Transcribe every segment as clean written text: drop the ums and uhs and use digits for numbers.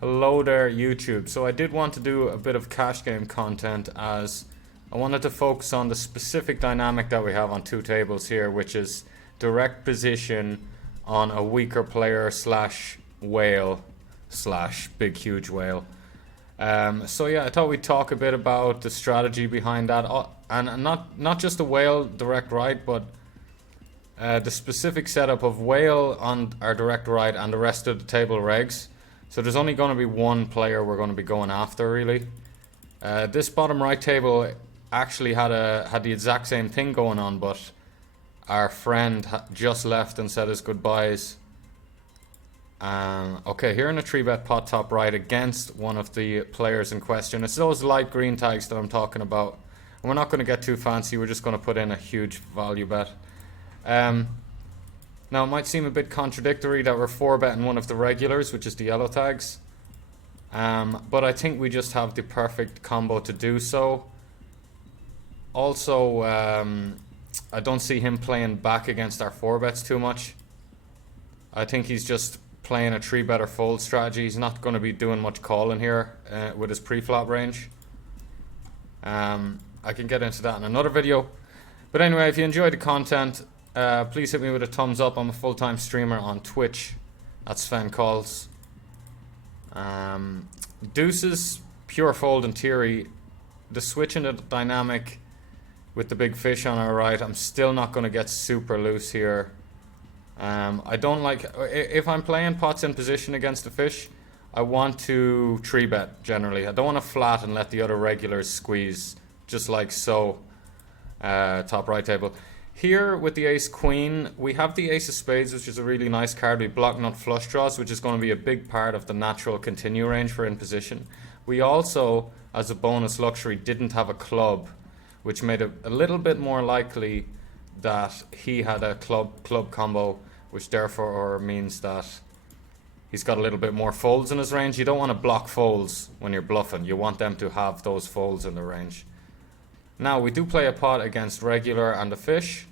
Hello there, YouTube. So I did want to do a bit of cash game content as I wanted to focus on the specific dynamic that we have on two tables here, which is direct position on a weaker player slash whale slash big huge whale. So yeah, I thought we'd talk a bit about the strategy behind that, and not just the whale direct right, but the specific setup of whale on our direct right and the rest of the table regs. So there's only going to be one player we're going to be going after, really. This bottom right table actually had the exact same thing going on, but our friend just left and said his goodbyes. Okay, here in a 3-bet pot top right against one of the players in question. It's those light green tags that I'm talking about. And we're not going to get too fancy, we're just going to put in a huge value bet. Now, it might seem a bit contradictory that we're 4-betting one of the regulars, which is the yellow tags. But I think we just have the perfect combo to do so. Also, I don't see him playing back against our 4-bets too much. I think he's just playing a 3-better fold strategy. He's not going to be doing much calling here with his pre-flop range. I can get into that in another video. But anyway, if you enjoyed the content, please hit me with a thumbs up. I'm a full-time streamer on Twitch. That's Sven Calls. Deuces, pure fold in theory. The switch in the dynamic with the big fish on our right, I'm still not going to get super loose here. I don't like, if I'm playing pots in position against the fish, I want to 3-bet generally. I don't want to flat and let the other regulars squeeze, just like so. Top right table. Here with the ace queen, we have the ace of spades, which is a really nice card. We block nut flush draws, which is going to be a big part of the natural continue range for in position. We also, as a bonus luxury, didn't have a club, which made it a little bit more likely that he had a club combo, which therefore means that he's got a little bit more folds in his range. You don't want to block folds when you're bluffing. You want them to have those folds in the range. Now, we do play a pot against regular and the fish.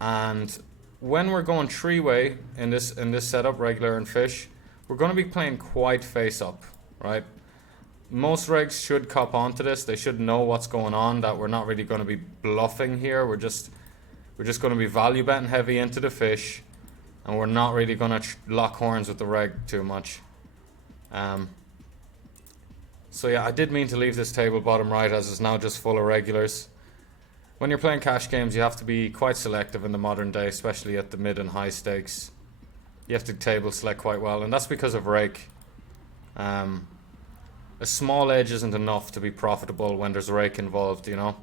And when we're going three-way in this setup, regular and fish, we're going to be playing quite face-up, right? Most regs should cop onto this. They should know what's going on, that we're not really going to be bluffing here. We're just going to be value betting heavy into the fish, and we're not really going to lock horns with the reg too much. So yeah, I did mean to leave this table bottom right as it's now just full of regulars. When you're playing cash games, you have to be quite selective in the modern day, especially at the mid and high stakes. You have to table select quite well, and that's because of rake. A small edge isn't enough to be profitable when there's rake involved, you know.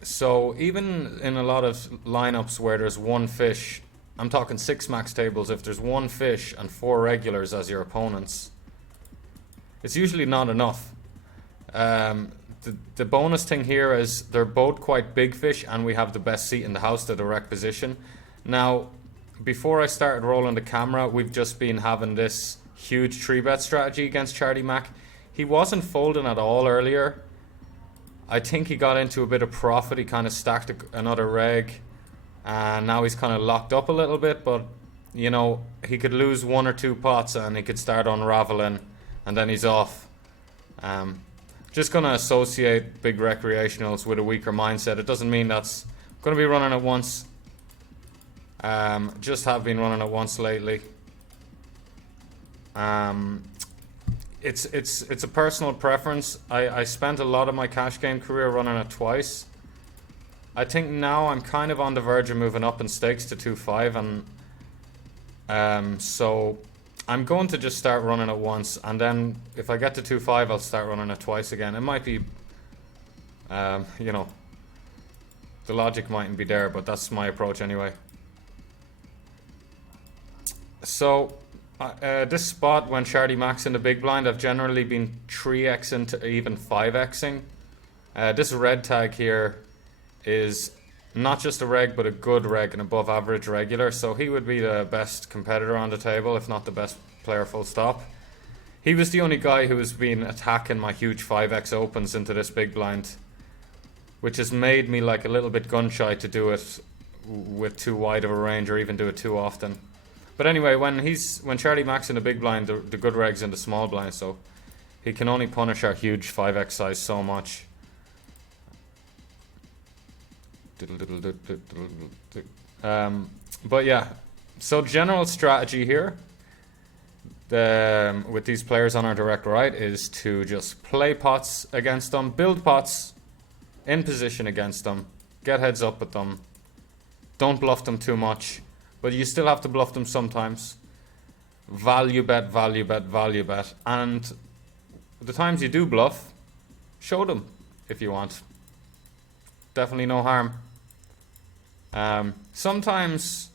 So even in a lot of lineups where there's one fish, I'm talking 6 max tables, if there's one fish and 4 regulars as your opponents, it's usually not enough. The bonus thing here is they're both quite big fish and we have the best seat in the house, the direct position. Now, before I started rolling the camera, we've just been having this huge 3-bet strategy against Charlie Mack. He wasn't folding at all earlier. I think he got into a bit of profit. He kind of stacked another reg. And now he's kind of locked up a little bit, but you know, he could lose 1 or 2 pots and he could start unraveling and then he's off. Just going to associate big recreationals with a weaker mindset. It doesn't mean that's going to be running at once. Just have been running at once lately. It's a personal preference. I spent a lot of my cash game career running it twice. I think now I'm kind of on the verge of moving up in stakes to 2-5, and so I'm going to just start running it once, and then if I get to 2-5, I'll start running it twice again. It might be, you know, the logic mightn't be there, but that's my approach anyway. So this spot when Charlie Mack's in the big blind, I've generally been 3xing to even 5xing. This red tag here is not just a reg, but a good reg, an above average regular, so he would be the best competitor on the table, if not the best player full stop. He was the only guy who has been attacking my huge 5x opens into this big blind, which has made me like a little bit gun shy to do it with too wide of a range or even do it too often. But anyway, when Charlie Mac's in the big blind, the good reg's in the small blind, so he can only punish our huge 5x size so much. But yeah, so general strategy here with these players on our direct right is to just play pots against them, build pots in position against them, get heads up with them, don't bluff them too much, but you still have to bluff them sometimes. Value bet, value bet, value bet, and the times you do bluff, show them if you want. Definitely no harm. Sometimes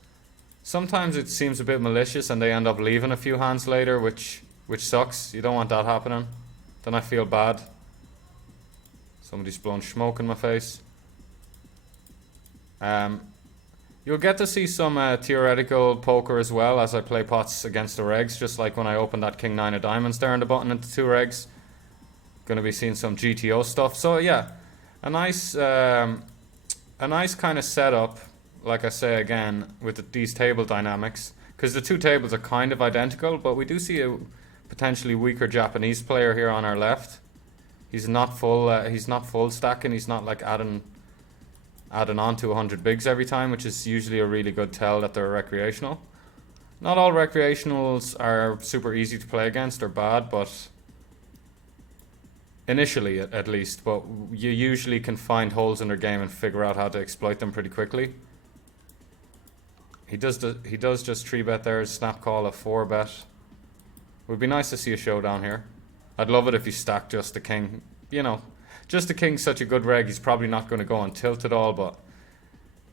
it seems a bit malicious and they end up leaving a few hands later, which sucks. You don't want that happening. Then I feel bad. Somebody's blown smoke in my face. You'll get to see some theoretical poker as well as I play pots against the regs, just like when I opened that King 9 of diamonds there in the button into 2 regs. Going to be seeing some GTO stuff. So yeah, a nice kind of setup, like I say again, with these table dynamics, because the two tables are kind of identical, but we do see a potentially weaker Japanese player here on our left. He's not full stacking. He's not like adding on to 100 bigs every time, which is usually a really good tell that they're recreational. Not all recreationals are super easy to play against or bad, but initially at least, but you usually can find holes in their game and figure out how to exploit them pretty quickly. He does just 3-bet there, snap call a 4-bet. Would be nice to see a showdown here. I'd love it if he stacked just the king. You know, just the king's such a good reg, he's probably not going to go on tilt at all, but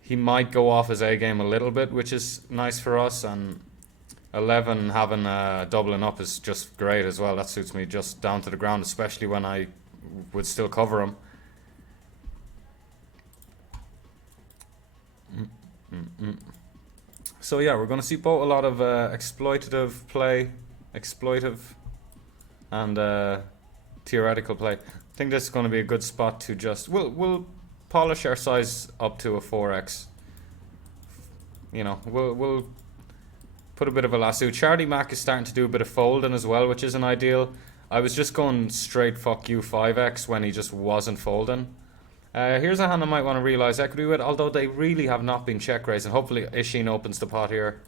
he might go off his A game a little bit, which is nice for us, and 11 having doubling up is just great as well. That suits me just down to the ground, especially when I would still cover him. So yeah, we're going to see both a lot of exploitative play, and theoretical play. I think this is going to be a good spot to just we'll polish our size up to a 4x. You know, we'll put a bit of a lasso. Charlie Mac is starting to do a bit of folding as well, which isn't ideal. I was just going straight fuck you 5x when he just wasn't folding. Here's a hand I might want to realize equity with, although they really have not been check raising. Hopefully Ishin opens the pot here.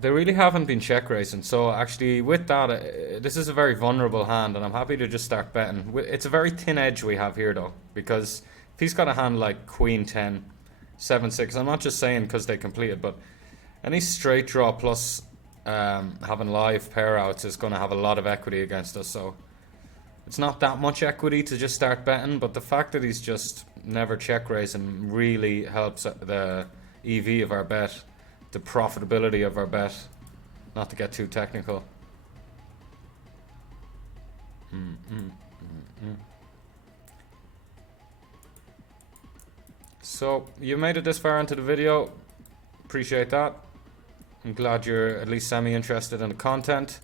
They really haven't been check raising, so actually with that, this is a very vulnerable hand, and I'm happy to just start betting. It's a very thin edge we have here though, because if he's got a hand like Queen 10, 7-6, I'm not just saying because they completed, but any straight draw plus having live pair outs is going to have a lot of equity against us, so it's not that much equity to just start betting, but the fact that he's just never check raising really helps the EV of our bet, the profitability of our bet, not to get too technical. So you made it this far into the video, appreciate that. I'm glad you're at least semi-interested in the content.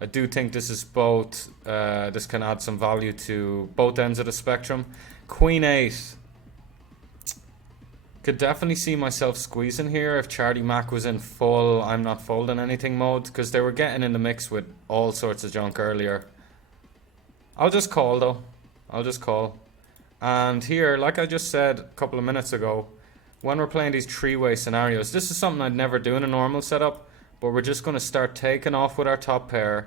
I do think this is both, this can add some value to both ends of the spectrum. Queen 8. Could definitely see myself squeezing here if Charlie Mac was in full I'm not folding anything mode, because they were getting in the mix with all sorts of junk earlier. I'll just call though. I'll just call. And here, like I just said a couple of minutes ago, when we're playing these three-way scenarios, this is something I'd never do in a normal setup, but we're just going to start taking off with our top pair.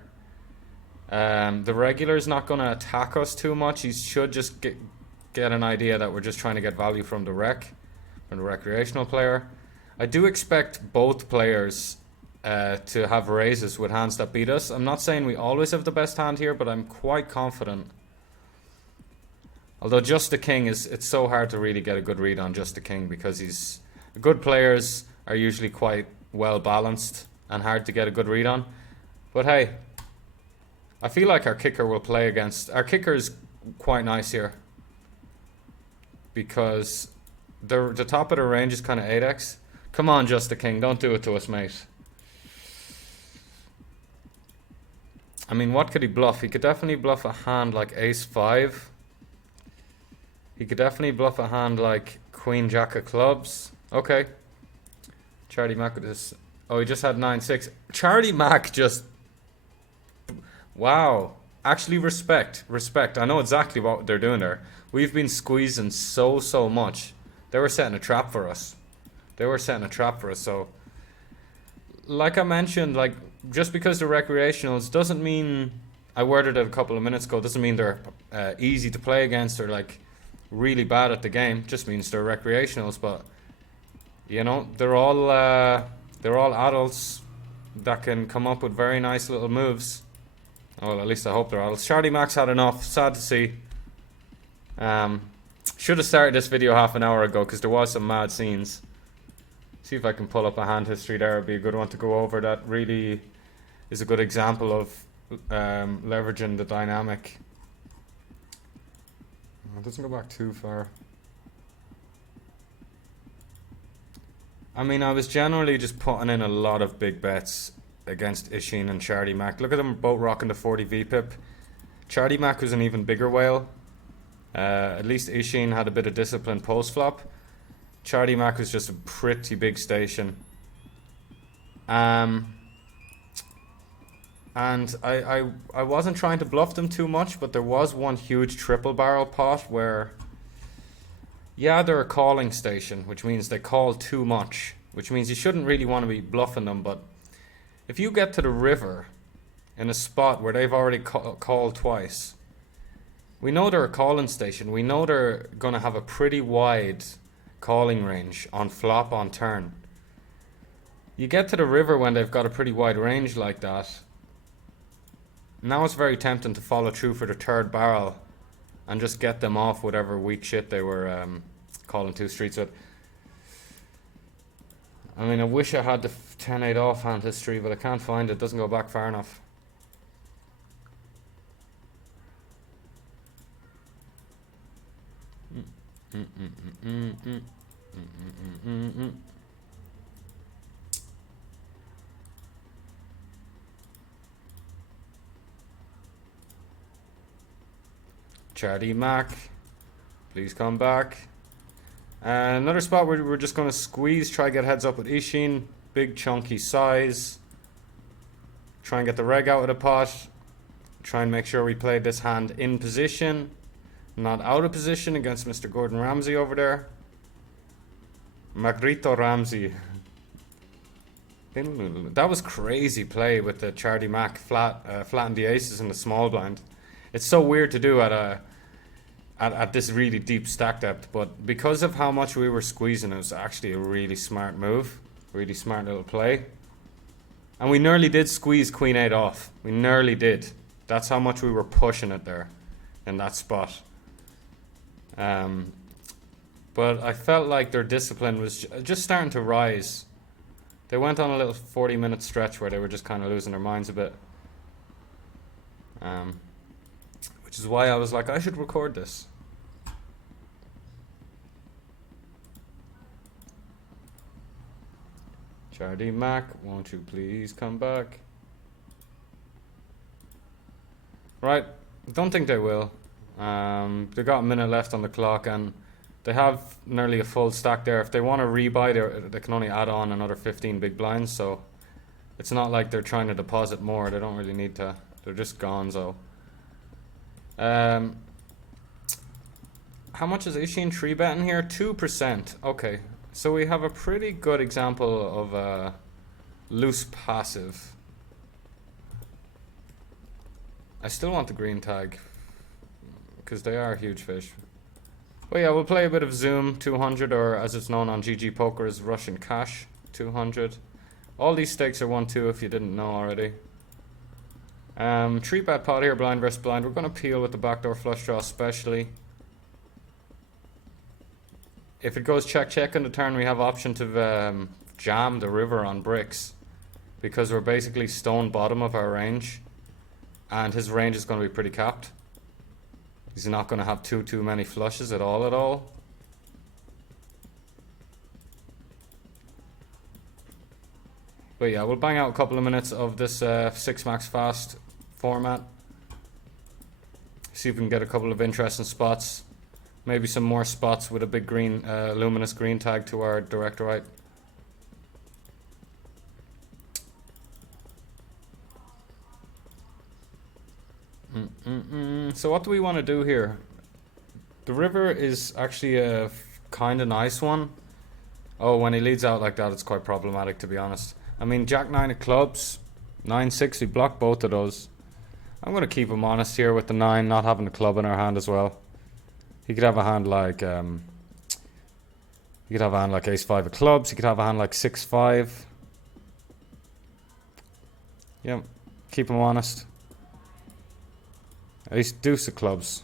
The regular's not going to attack us too much. He should just get an idea that we're just trying to get value from the recreational player. I do expect both players to have raises with hands that beat us. I'm not saying we always have the best hand here, but I'm quite confident. Although just the king it's so hard to really get a good read on just the king, because good players are usually quite well balanced and hard to get a good read on. But hey, I feel like our kicker will play against. Our kicker is quite nice here, because the top of the range is kind of 8x. Come on, just the king, don't do it to us, mate. I mean, what could he bluff? He could definitely bluff a hand like ace 5. He could definitely bluff a hand like Queen Jack of clubs. Okay. Charlie Mac with his Oh, he just had 9-6. Charlie Mack just... Wow. Actually, respect. Respect. I know exactly what they're doing there. We've been squeezing so much. They were setting a trap for us. They were setting a trap for us, so... Like I mentioned, like, just because they're recreationals doesn't mean... I worded it a couple of minutes ago. Doesn't mean they're easy to play against or, like, really bad at the game. Just means they're recreationals, but... You know, they're all adults that can come up with very nice little moves. Well, at least I hope they're adults. Charlie Mack's had enough. Sad to see. Should have started this video half an hour ago because there was some mad scenes. See if I can pull up a hand history there. It'd be a good one to go over. That really is a good example of leveraging the dynamic. It doesn't go back too far. I mean, I was generally just putting in a lot of big bets against Ishin and Charlie Mack. Look at them both rocking the 40 VPIP. Charlie Mack was an even bigger whale. At least Ishin had a bit of discipline post-flop. Charlie Mack was just a pretty big station. And I wasn't trying to bluff them too much, but there was one huge triple barrel pot where... Yeah, they're a calling station, which means they call too much, which means you shouldn't really want to be bluffing them, but if you get to the river in a spot where they've already called twice, we know they're a calling station. We know they're going to have a pretty wide calling range on flop, on turn. You get to the river when they've got a pretty wide range like that. Now it's very tempting to follow through for the third barrel and just get them off whatever weak shit they were calling two streets with. I mean, I wish I had the 10-8 off hand history, but I can't find it. It doesn't go back far enough. Charlie Mack, please come back. Another spot where we're just going to squeeze, try get heads up with Ishin. Big chunky size. Try and get the reg out of the pot. Try and make sure we play this hand in position, not out of position against Mr. Gordon Ramsay over there. Magrito Ramsay. That was crazy play with the Charlie Mack flatten the aces in the small blind. It's so weird to do at this really deep stack depth, but because of how much we were squeezing, it was actually a really smart move, really smart little play. And we nearly did squeeze Queen 8 off. We nearly did. That's how much we were pushing it there in that spot. But I felt like their discipline was just starting to rise. They went on a little 40-minute stretch where they were just kind of losing their minds a bit. Which is why I was like, I should record this. Charlie Mack, won't you please come back? Right, don't think they will. They got a minute left on the clock and they have nearly a full stack there. If they want to rebuy, they can only add on another 15 big blinds, so it's not like they're trying to deposit more. They don't really need to. They're just gonzo. How much is Ishin 3-betting here? 2%. Okay, so we have a pretty good example of loose passive. I still want the green tag because they are huge fish. But yeah, we'll play a bit of Zoom 200, or as it's known on GG Poker as Russian Cash 200. All these stakes are 1-2 if you didn't know already. 3-bet pot here, blind versus blind. We're going to peel with the backdoor flush draw especially. If it goes check on the turn, we have option to jam the river on bricks because we're basically stone bottom of our range and his range is going to be pretty capped. He's not going to have too many flushes at all. But yeah, we'll bang out a couple of minutes of this 6 max fast format. See if we can get a couple of interesting spots. Maybe some more spots with a big green, luminous green tag to our direct right. So what do we want to do here? The river is actually a kind of nice one. Oh, when he leads out like that, it's quite problematic, to be honest. I mean, Jack 9 of clubs, 9-6, we block both of those. I'm going to keep him honest here with the 9, not having a club in our hand as well. He could have a hand like ace 5 of clubs. He could have a hand like 6-5. Yeah, keep him honest. At least deuce of clubs.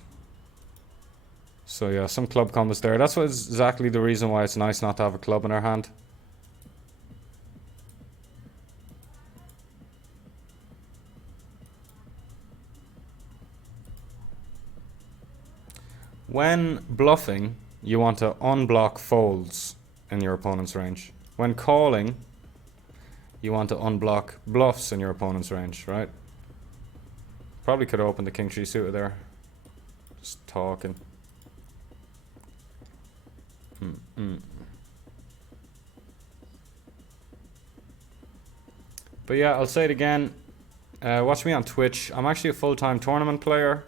So yeah, some club combos there. That's what is exactly the reason why it's nice not to have a club in our hand. When bluffing, you want to unblock folds in your opponent's range. When calling, you want to unblock bluffs in your opponent's range, right? Probably could have opened the king tree suited there. Just talking. But yeah, I'll say it again. Watch me on Twitch. I'm actually a full-time tournament player.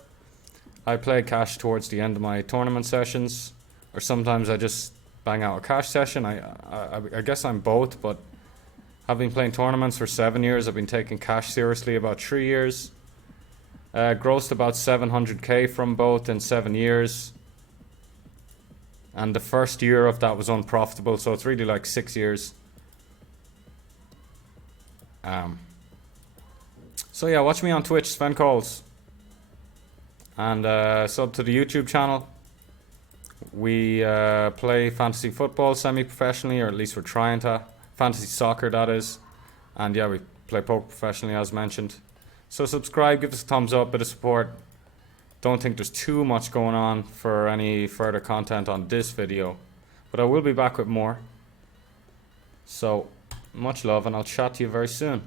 I play cash towards the end of my tournament sessions, or sometimes I just bang out a cash session. I guess I'm both, but I've been playing tournaments for 7 years. I've been taking cash seriously about 3 years. Grossed about 700k from both in 7 years. And the first year of that was unprofitable, so it's really like 6 years. So yeah, watch me on Twitch, Sven Coles. And sub to the YouTube channel. We play fantasy football semi-professionally, or at least we're trying to. Fantasy soccer, that is. And yeah, we play poker professionally, as mentioned. So subscribe, give us a thumbs up, bit of support. Don't think there's too much going on for any further content on this video. But I will be back with more. So, much love, and I'll chat to you very soon.